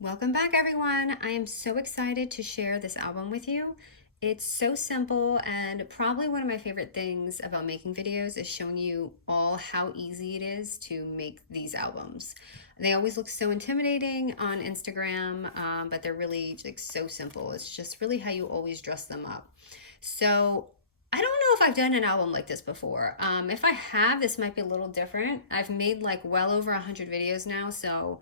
Welcome back, everyone. I am so excited to share this album with you. It's so simple, and probably one of my favorite things about making videos is showing you all how easy it is to make these albums. They always look so intimidating on Instagram, but they're really like so simple. It's just really how you always dress them up. So I don't know if I've done an album like this before. If I have, this might be a little different. I've made like well over 100 videos now, so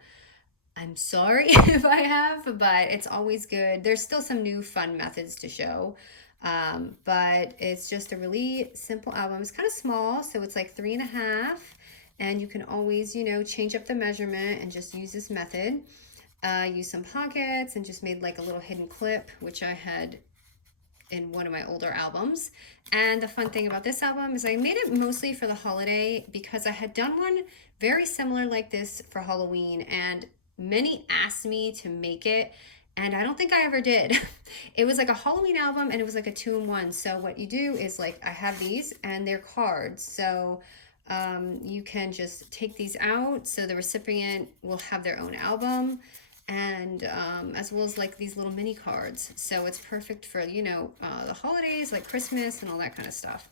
I'm sorry if I have, but it's always good. There's still some new fun methods to show, but it's just a really simple album. It's kind of small, so it's like 3.5, and you can always, change up the measurement and just use this method. Use some pockets and just made like a little hidden clip, which I had in one of my older albums. And the fun thing about this album is I made it mostly for the holiday because I had done one very similar like this for Halloween, and many asked me to make it, and I don't think I ever did. It was like a Halloween album, and it was like a 2-in-1. So what you do is like I have these and they're cards. So you can just take these out so the recipient will have their own album, and as well as like these little mini cards. So it's perfect for, the holidays like Christmas and all that kind of stuff.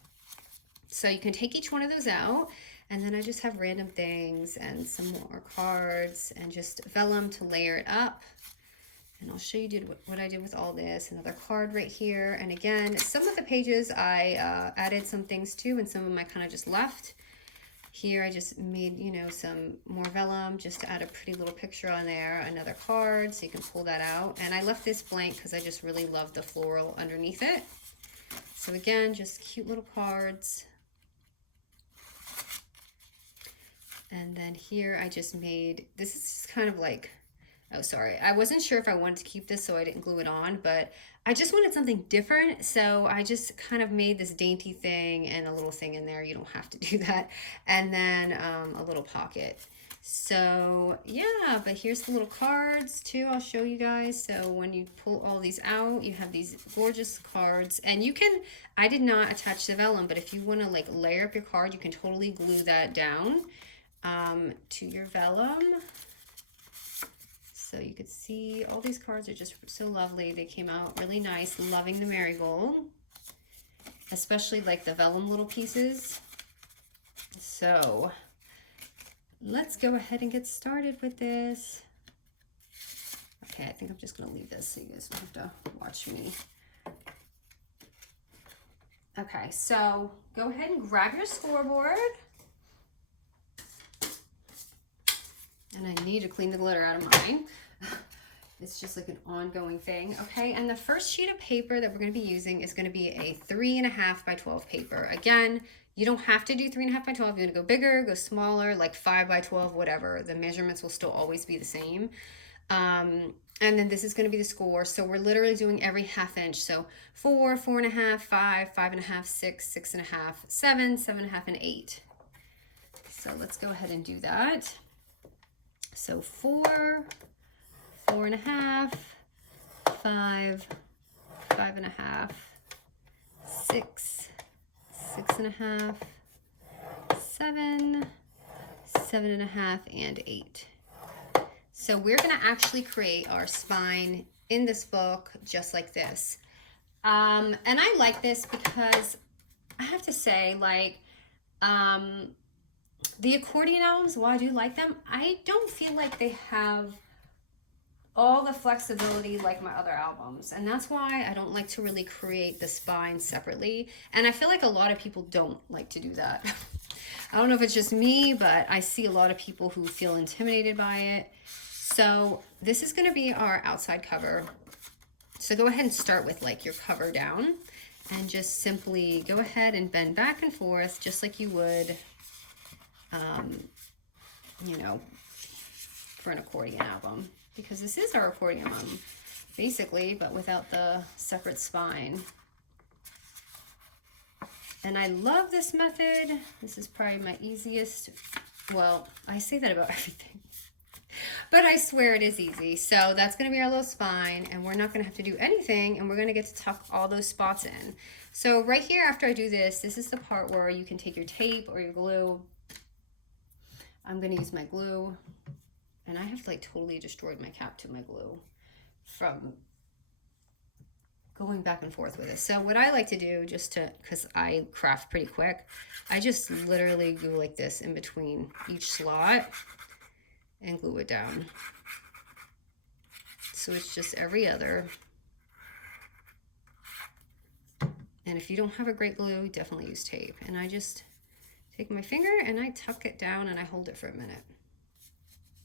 So you can take each one of those out, and then I just have random things and some more cards and just vellum to layer it up. And I'll show you what I did with all this. Another card right here. And again, some of the pages I added some things to, and some of them I kind of just left. Here I just made, some more vellum just to add a pretty little picture on there. Another card, so you can pull that out. And I left this blank because I just really love the floral underneath it. So again, just cute little cards. And then here I just made, this is kind of like, oh, sorry. I wasn't sure if I wanted to keep this, so I didn't glue it on, but I just wanted something different. So I just kind of made this dainty thing and a little thing in there. You don't have to do that. And then a little pocket. So yeah, but here's the little cards too. I'll show you guys. So when you pull all these out, you have these gorgeous cards, and you can, I did not attach the vellum, but if you want to like layer up your card, you can totally glue that down to your vellum. So you could see all these cards are just so lovely. They came out really nice. Loving the marigold, especially like the vellum little pieces. So let's go ahead and get started with this. Okay, I think I'm just gonna leave this so you guys don't have to watch me. Okay, so go ahead and grab your scoreboard. And I need to clean the glitter out of mine. It's just like an ongoing thing. Okay, and the first sheet of paper that we're going to be using is going to be a 3.5 by 12 paper. Again, you don't have to do 3.5 by 12. You're going to go bigger, go smaller, like 5 by 12, whatever. The measurements will still always be the same. And then this is going to be the score. So we're literally doing every half inch. So 4, 4.5, 5, 5.5, 6, 6.5, 7, 7.5, and 8. So let's go ahead and do that. So 4, 4.5, 5, 5.5, 6, 6.5, 7, 7.5, and 8. So we're going to actually create our spine in this book just like this. And I like this because I have to say, like, the accordion albums, while I do like them, I don't feel like they have all the flexibility like my other albums. And that's why I don't like to really create the spine separately. And I feel like a lot of people don't like to do that. I don't know if it's just me, but I see a lot of people who feel intimidated by it. So this is going to be our outside cover. So go ahead and start with like your cover down, and just simply go ahead and bend back and forth just like you would for an accordion album, because this is our accordion album basically, but without the separate spine. And I love this method. This is probably my easiest. Well, I say that about everything, but I swear it is easy. So that's going to be our little spine, and we're not going to have to do anything, and we're going to get to tuck all those spots in. So right here, after I do this, this is the part where you can take your tape or your glue. I'm going to use my glue And I have like totally destroyed my cap to my glue from going back and forth with it. So what I like to do, just to, because I craft pretty quick, I just literally glue like this in between each slot and glue it down. So it's just every other. And if you don't have a great glue, definitely use tape. And I just take my finger and I tuck it down and I hold it for a minute.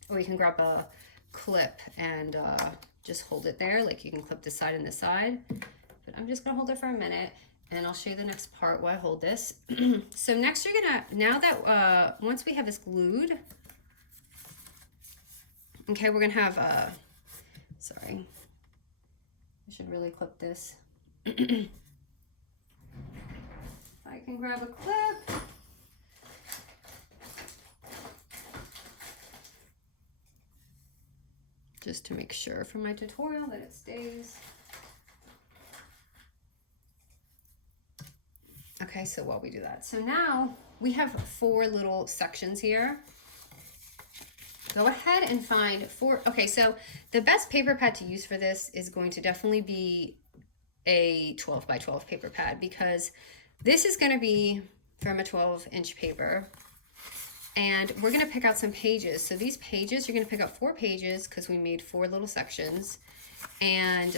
Or you can grab a clip and just hold it there. Like you can clip this side and this side. But I'm just gonna hold it for a minute and I'll show you the next part while I hold this. So next you're gonna, now that, once we have this glued, okay, we're gonna have, sorry, I should really clip this. I can grab a clip. Just to make sure for my tutorial that it stays. Okay, so while we do that. So now we have 4 little sections here. Go ahead and find 4. Okay, so the best paper pad to use for this is going to definitely be a 12 by 12 paper pad, because this is going to be from a 12-inch paper, and we're going to pick out some pages. So these pages, you're going to pick up 4 pages because we made 4 little sections, and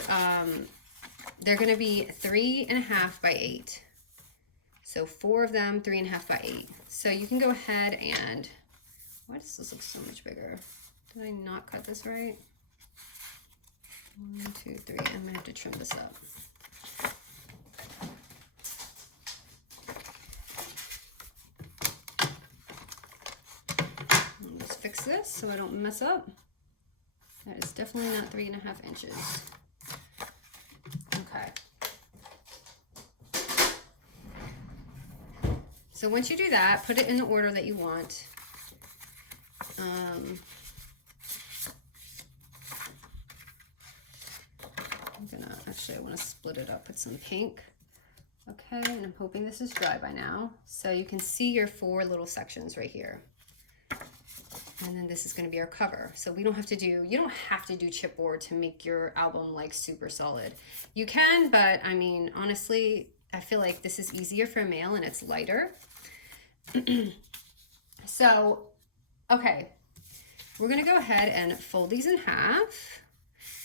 they're going to be 3.5 by 8. So 4 of them, 3.5 by 8. So you can go ahead and, why does this look so much bigger? Did I not cut this right? 1, 2, 3. I'm going to have to trim this up. Fix this so I don't mess up. That is definitely not 3.5 inches. Okay. So once you do that, put it in the order that you want. I'm gonna, actually I want to split it up with some pink. Okay, and I'm hoping this is dry by now. So you can see your 4 little sections right here. And then this is going to be our cover. So we don't have to do, you don't have to do chipboard to make your album like super solid. You can, but I mean, honestly, I feel like this is easier for a mail and it's lighter. So, okay, we're going to go ahead and fold these in half.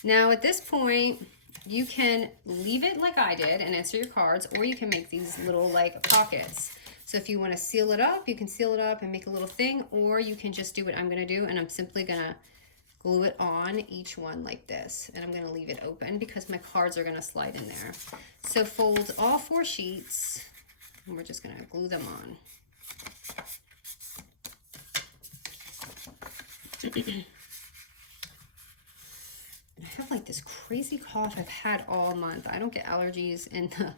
Now at this point, you can leave it like I did and insert your cards, or you can make these little like pockets. So if you want to seal it up, you can seal it up and make a little thing, or you can just do what I'm going to do, and I'm simply going to glue it on each one like this, and I'm going to leave it open because my cards are going to slide in there. So fold all 4 sheets, and we're just going to glue them on. I have like this crazy cough I've had all month. I don't get allergies in the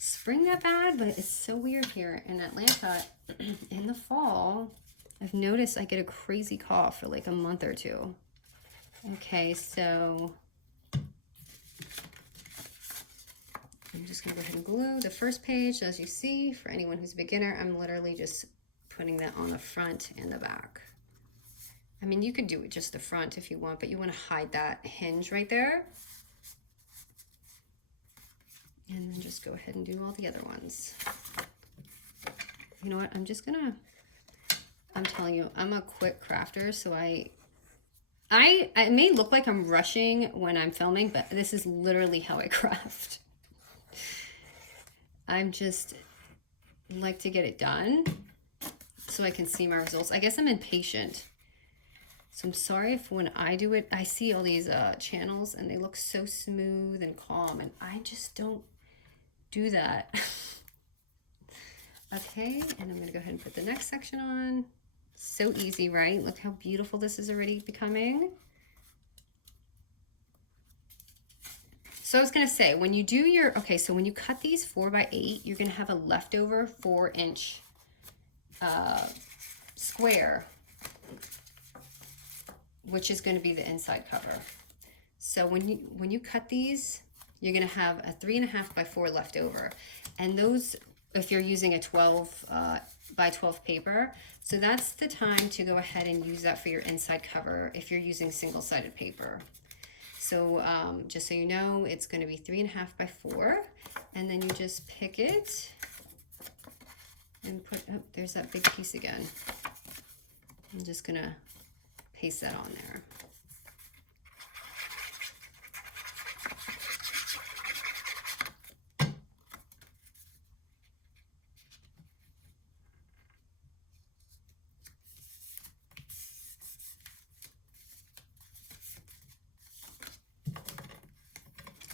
spring that bad, but it's so weird here in Atlanta. In the fall, I've noticed I get a crazy cough for like a month or 2. Okay, so I'm just gonna go ahead and glue the first page. As you see, for anyone who's a beginner, I'm literally just putting that on the front and the back. I mean, you could do it just the front if you want, but you want to hide that hinge right there. And then just go ahead and do all the other ones. You know what? I'm just gonna, I'm telling you, I'm a quick crafter, so I may look like I'm rushing when I'm filming, but this is literally how I craft. I'm just like to get it done so I can see my results. I guess I'm impatient. So I'm sorry if when I do it, I see all these channels and they look so smooth and calm, and I just don't do that. Okay, and I'm gonna go ahead and put the next section on. So easy, right? Look how beautiful this is already becoming. So I was gonna say, when you do your, okay, so when you cut these 4 by 8, you're gonna have a leftover 4-inch square, which is gonna be the inside cover. So when you cut these, you're gonna have a 3.5 by 4 left over. And those, if you're using a 12 by 12 paper. So that's the time to go ahead and use that for your inside cover if you're using single-sided paper. So just so you know, it's going to be 3.5 by 4, and then you just pick it and put, oh, there's that big piece again. I'm just going to paste that on there.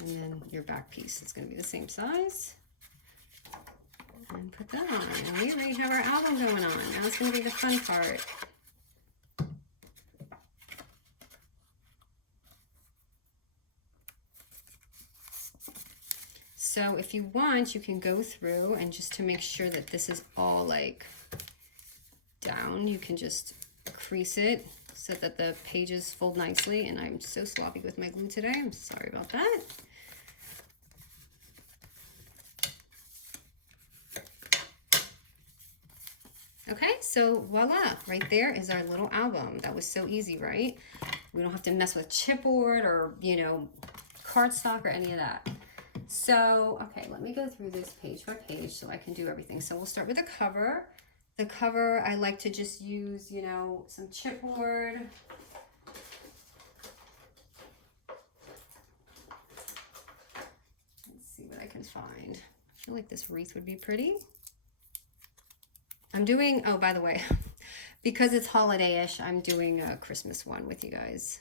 And then your back piece is going to be the same size. And put that on. And we already have our album going on. Now it's going to be the fun part. So if you want, you can go through and just to make sure that this is all like down, you can just crease it so that the pages fold nicely. And I'm so sloppy with my glue today. I'm sorry about that. Okay, so voila, right there is our little album. That was so easy, right? We don't have to mess with chipboard or, you know, cardstock or any of that. So, okay, let me go through this page by page so I can do everything. So we'll start with the cover. The cover, I like to just use, you know, some chipboard. Let's see what I can find. I feel like this wreath would be pretty. I'm doing, oh, by the way, because it's holiday-ish, I'm doing a Christmas one with you guys.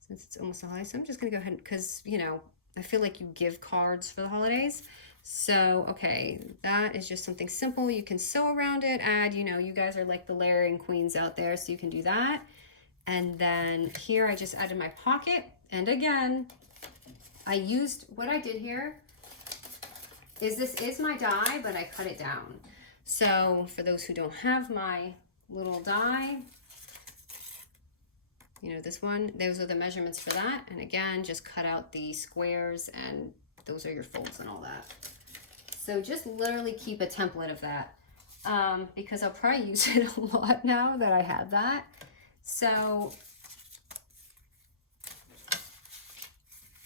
Since it's almost a holiday, so I'm just gonna go ahead and, because, you know, I feel like you give cards for the holidays. So, okay, that is just something simple. You can sew around it, add, you know, you guys are like the layering queens out there, so you can do that. And then here I just added my pocket. And again, I used, what I did here is this is my die, but I cut it down. So for those who don't have my little die, you know, this one, those are the measurements for that. And again, just cut out the squares and those are your folds and all that. So just literally keep a template of that because I'll probably use it a lot now that I have that. So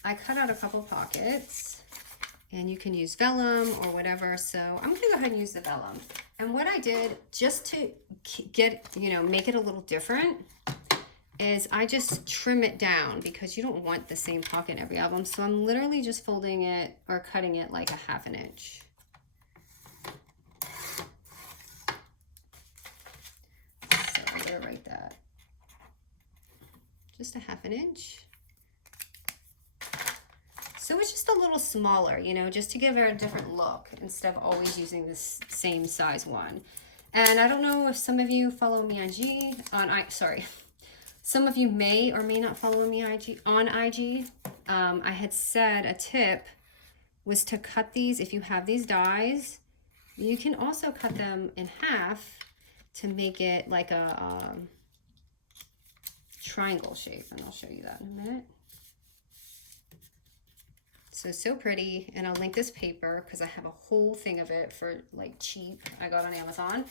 I cut out a couple pockets. And you can use vellum or whatever. So I'm gonna go ahead and use the vellum. And what I did just to get, you know, make it a little different is I just trim it down because you don't want the same pocket in every album. So I'm literally just folding it or cutting it like 1/2 inch. So I'm gonna write that. Just 1/2 inch. So it's just a little smaller, you know, just to give her a different look instead of always using this same size one. And I don't know if some of you follow me on some of you may or may not follow me on IG. I had said a tip was to cut these, if you have these dies, you can also cut them in half to make it like a triangle shape. And I'll show you that in a minute. So pretty, and I'll link this paper because I have a whole thing of it for like cheap. I got on Amazon.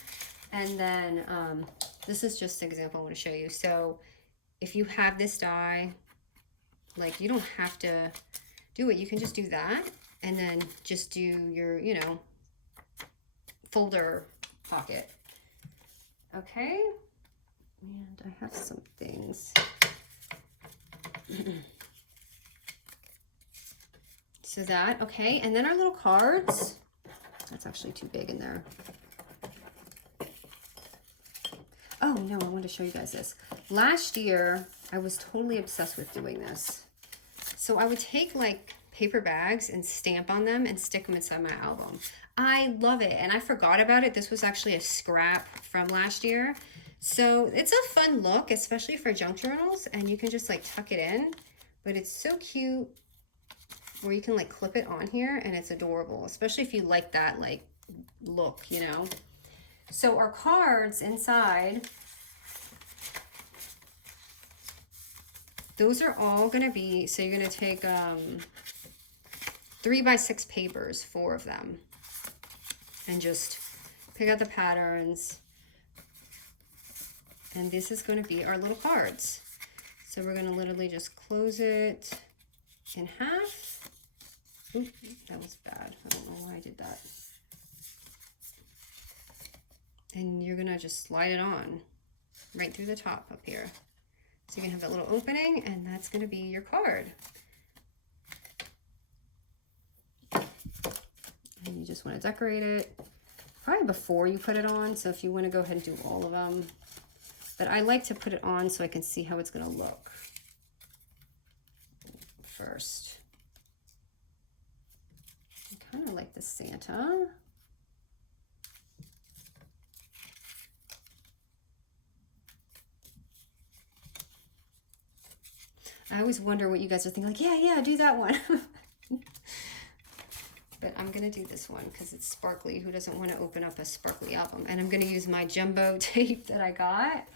And then this is just an example I want to show you. So if you have this die, like you don't have to do it. You can just do that and then just do your, you know, folder pocket. Okay. And I have some things. So that, okay, and then our little cards. That's actually too big in there. Oh no, I wanted to show you guys this. Last year, I was totally obsessed with doing this. So I would take like paper bags and stamp on them and stick them inside my album. I love it, and I forgot about it. This was actually a scrap from last year. So it's a fun look, especially for junk journals, and you can just like tuck it in, but it's so cute. Or you can like clip it on here and it's adorable, especially if you like that like look, you know. So our cards inside, those are all gonna be, so you're gonna take 3 by 6 papers, 4 of them, and just pick out the patterns. And this is going to be our little cards. So we're going to literally just close it in half. Oop, that was bad. I don't know why I did that. And you're going to just slide it on right through the top up here. So you can have that little opening, and that's going to be your card. And you just want to decorate it probably before you put it on. So if you want to go ahead and do all of them. But I like to put it on so I can see how it's going to look first. I kind of like the Santa. I always wonder what you guys are thinking, like, yeah, do that one. But I'm going to do this one because it's sparkly. Who doesn't want to open up a sparkly album? And I'm going to use my jumbo tape that I got.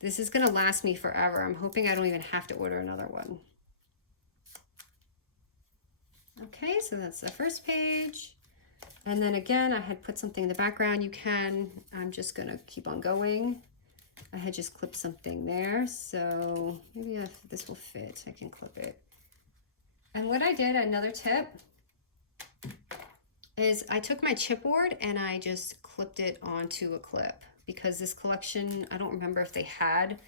This is going to last me forever. I'm hoping I don't even have to order another one. Okay, so that's the first page. And then again, I had put something in the background. You can, I'm just going to keep on going. I had just clipped something there. So maybe if this will fit, I can clip it. And what I did, another tip, is I took my chipboard and I just clipped it onto a clip, because this collection, I don't remember if they had,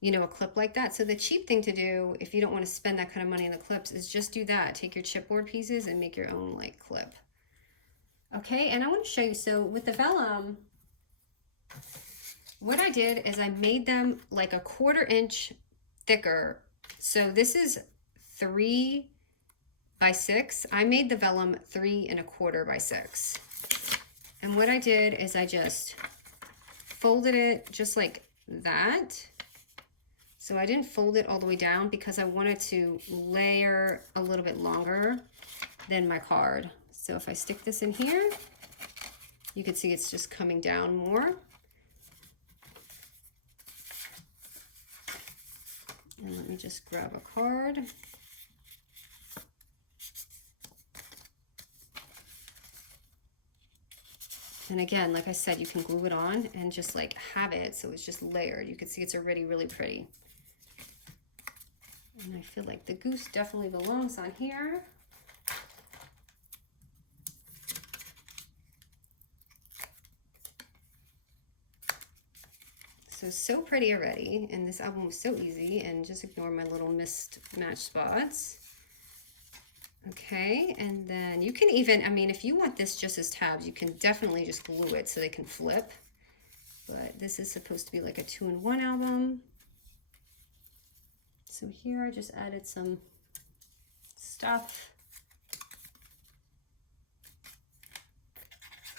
you know, a clip like that. So the cheap thing to do, if you don't want to spend that kind of money on the clips, is just do that. Take your chipboard pieces and make your own like clip. Okay, and I want to show you, so with the vellum, what I did is I made them like a 1/4 inch thicker. So this is 3 by 6. I made the vellum 3 1/4 by 6. And what I did is I just folded it just like that. So I didn't fold it all the way down because I wanted to layer a little bit longer than my card. So if I stick this in here, you can see it's just coming down more. And let me just grab a card. And again, like I said, you can glue it on and just like have it so it's just layered. You can see it's already really pretty. And I feel like the goose definitely belongs on here. So pretty already, and this album was so easy, and just ignore my little mismatched spots. Okay, and then you can even, I mean, if you want this just as tabs, you can definitely just glue it so they can flip. But this is supposed to be like a 2-in-1 album. So here I just added some stuff.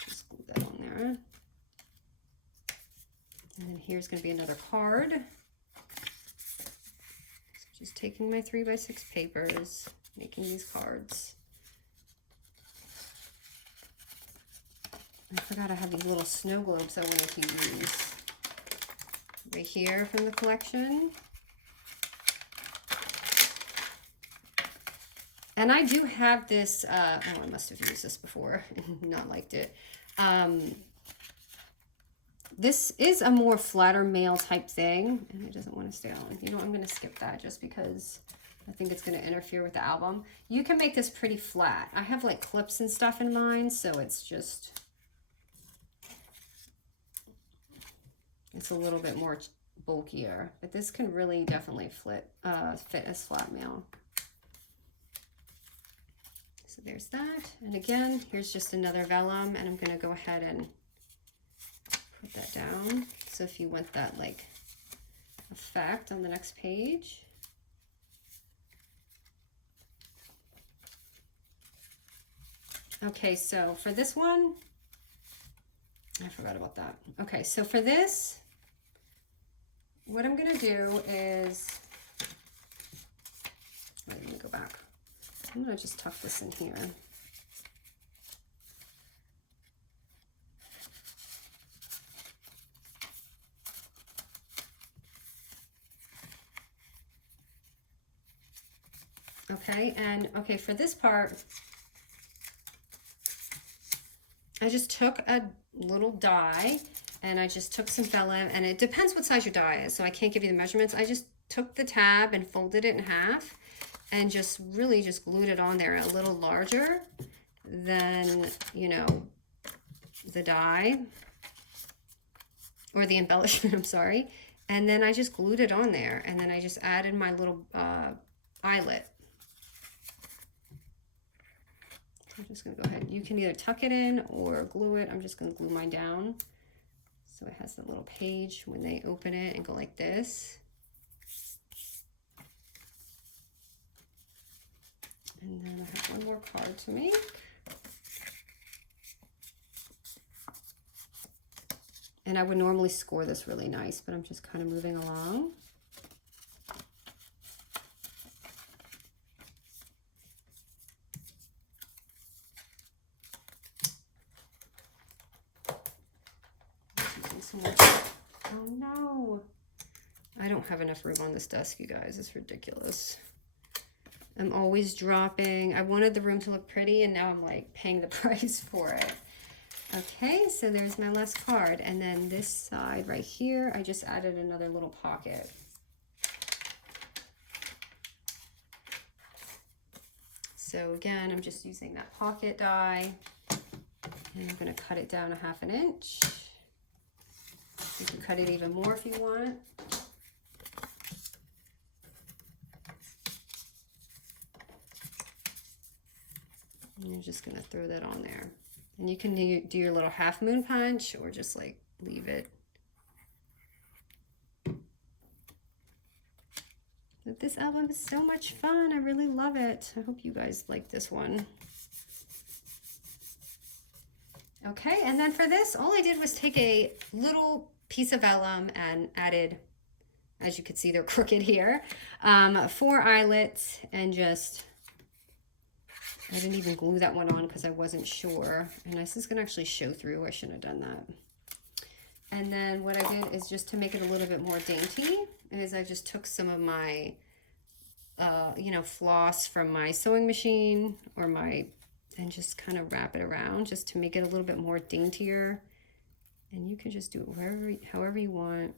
Just glue that on there. And then here's going to be another card. So just taking my 3 by 6 papers, making these cards. I forgot I have these little snow globes I wanted to use right here from the collection. And I do have this, oh, I must have used this before, not liked it. This is a more flatter mail type thing, and it doesn't want to stay on. You know, I'm going to skip that just because I think it's going to interfere with the album. You can make this pretty flat. I have like clips and stuff in mine, so it's just, it's a little bit more bulkier, but this can really definitely fit as flat mail. So there's that. And again, here's just another vellum, and I'm going to go ahead and put that down. So if you want that like effect on the next page. Okay, so for this one, I forgot about that. Okay, so for this, what I'm gonna do is, wait, let me go back. I'm gonna just tuck this in here. Okay, and okay, for this part, I just took a little die and I just took some vellum, and it depends what size your die is, so I can't give you the measurements. I just took the tab and folded it in half and just really just glued it on there a little larger than, you know, the die or the embellishment, I'm sorry. And then I just glued it on there, and then I just added my little eyelet. So I'm just gonna go ahead. You can either tuck it in or glue it. I'm just gonna glue mine down. So it has the little page when they open it and go like this. And then I have one more card to make. And I would normally score this really nice, but I'm just kind of moving along. Oh no! I don't have enough room on this desk, you guys. It's ridiculous. I'm always dropping. I wanted the room to look pretty, and now I'm like paying the price for it. Okay, so there's my last card. And then this side right here, I just added another little pocket. So again, I'm just using that pocket die, and I'm gonna cut it down 1/2 inch. You can cut it even more if you want. And you're just gonna throw that on there. And you can do your little half moon punch or just like leave it. But this album is so much fun. I really love it. I hope you guys like this one. Okay, and then for this, all I did was take a little piece of vellum and added, as you can see, they're crooked here, 4 eyelets, and just, I didn't even glue that one on because I wasn't sure. And this is gonna actually show through. I shouldn't have done that. And then what I did is, just to make it a little bit more dainty, is I just took some of my, you know, floss from my sewing machine or my, and just kind of wrap it around just to make it a little bit more daintier. And you can just do it however you want,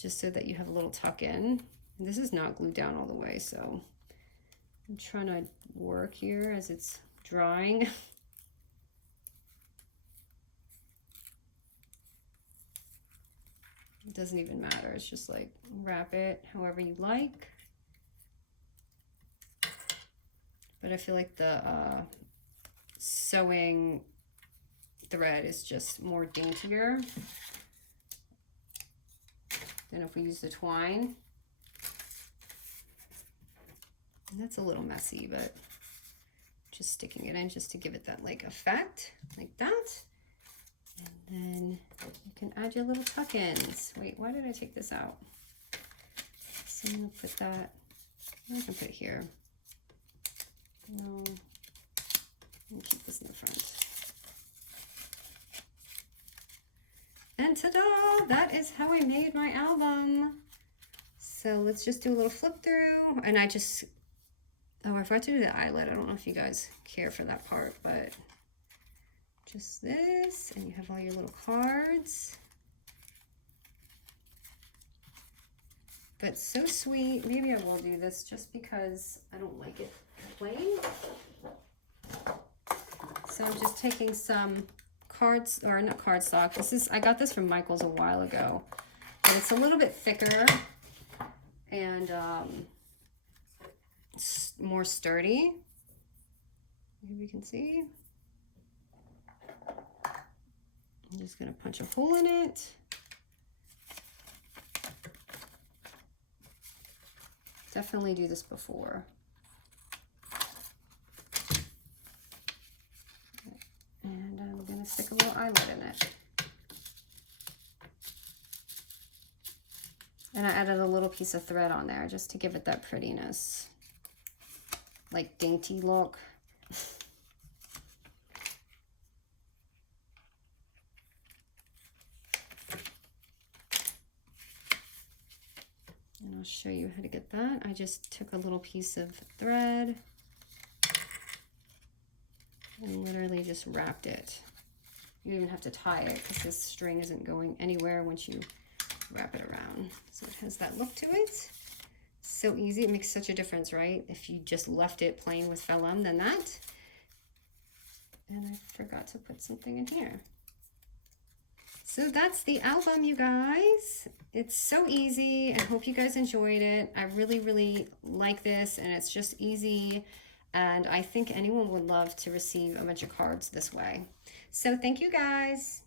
just so that you have a little tuck in. And this is not glued down all the way, so I'm trying to work here as it's drying. It doesn't even matter. It's just like wrap it however you like. But I feel like the sewing thread is just more daintier than if we use the twine. And that's a little messy, but just sticking it in just to give it that like effect, like that. And then you can add your little tuck-ins. Wait, why did I take this out? So I'm gonna put that, I can put it here. No, and keep this in the front. And ta-da! That is how I made my album. So let's just do a little flip through. And I just, oh, I forgot to do the eyelet. I don't know if you guys care for that part, but just this, and you have all your little cards. But so sweet. Maybe I will do this just because I don't like it plain. So I'm just taking some cards, or not cardstock. This is, I got this from Michael's a while ago, but it's a little bit thicker and more sturdy. Maybe you can see. I'm just gonna punch a hole in it. Definitely do this before. And I'm gonna stick a little eyelet in it. And I added a little piece of thread on there just to give it that prettiness, like dainty look. And I'll show you how to get that. I just took a little piece of thread and literally just wrapped it. You even have to tie it because this string isn't going anywhere once you wrap it around. So it has that look to it. So easy. It makes such a difference, right? If you just left it plain with vellum than that. And I forgot to put something in here. So that's the album, you guys. It's so easy. I hope you guys enjoyed it. I really, really like this, and it's just easy. And I think anyone would love to receive a bunch of cards this way. So thank you, guys.